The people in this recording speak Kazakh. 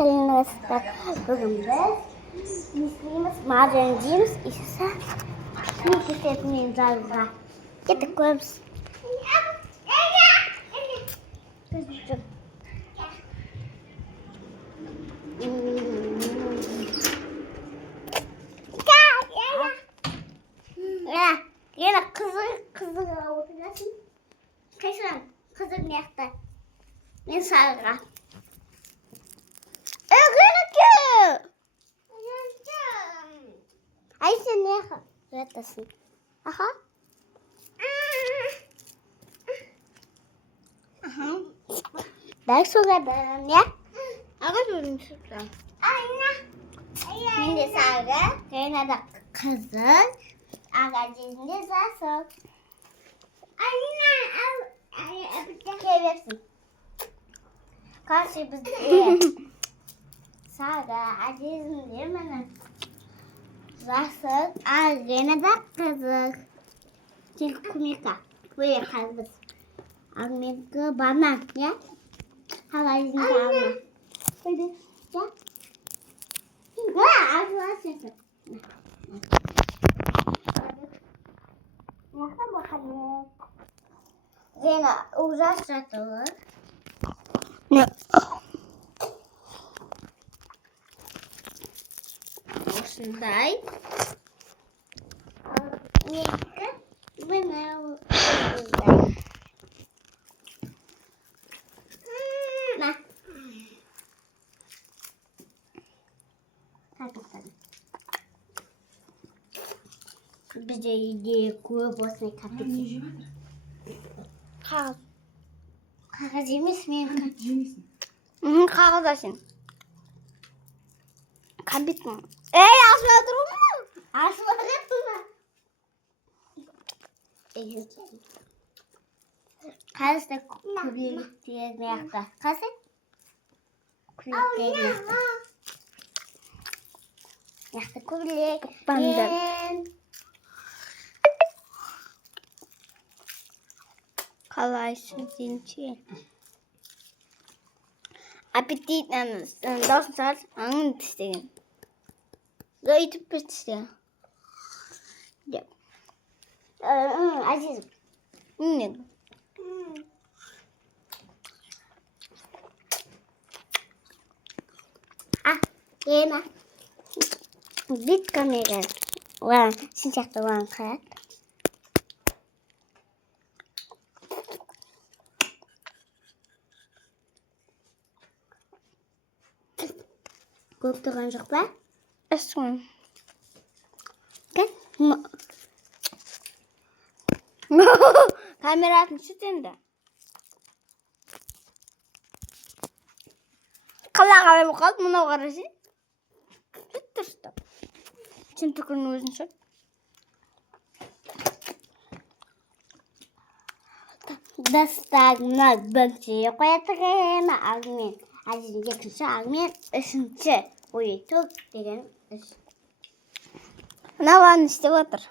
Салинаас бүгэмбэ. Мислимас Марин Джимс isa Никитет Минзалга. Гэдэг гомс. Я кызык отырасың. Қайсың? Кызык мыякта. Мен сарыға. Ай сен не жатасың? Аха. Дай сугадан, я? Ага, жүрмüşsün. Anne. Мен де сарыға, Ренада кызык, ағажың де сасық. Anne, keversin. Karşı bizde Saga, Aziz'in değil mi? Zasık, Rene de kızık. Tilkumika. Böyle kalbız. Agmeka bana ya. Havalizin kalma. Hadi ya. Ya, arkadaşlar. Nasıl bakalım? Rene uzatılır. Ne? Осындай. Екі мынау осындай. На. Қайтадан. Бізде үйде көп осындай капитал. Қағаз. Қағаз емес мен. Қағаз ашын. Капитал. Ашmadın mı? Açmadın mı? Kaç da kulüp diye ne yaptı? Kaç? Kulüp diye ne yaptı? Yaptı kulüp. Bandım. Kalaysın zinci. Аппетитно. Должен стать ангстен. Зайди пусти. Да. Азиз. Нет. Ема. Вид камера. Ладно, сейчас то ладно. Көп тұрған жоқ па? Әсуын. Кән? Камерасын шүтенді. Қалаға бәлі қалды, мұнау қарашы. Шүтті шүтті. Сен түкірін өзін шүт. Дастағына бөлшеге қоятығын ағымен. Aziz'in yakınsa ağlayan ısınçı. Uyutuk деген іс. Ne var ne істеп отыр?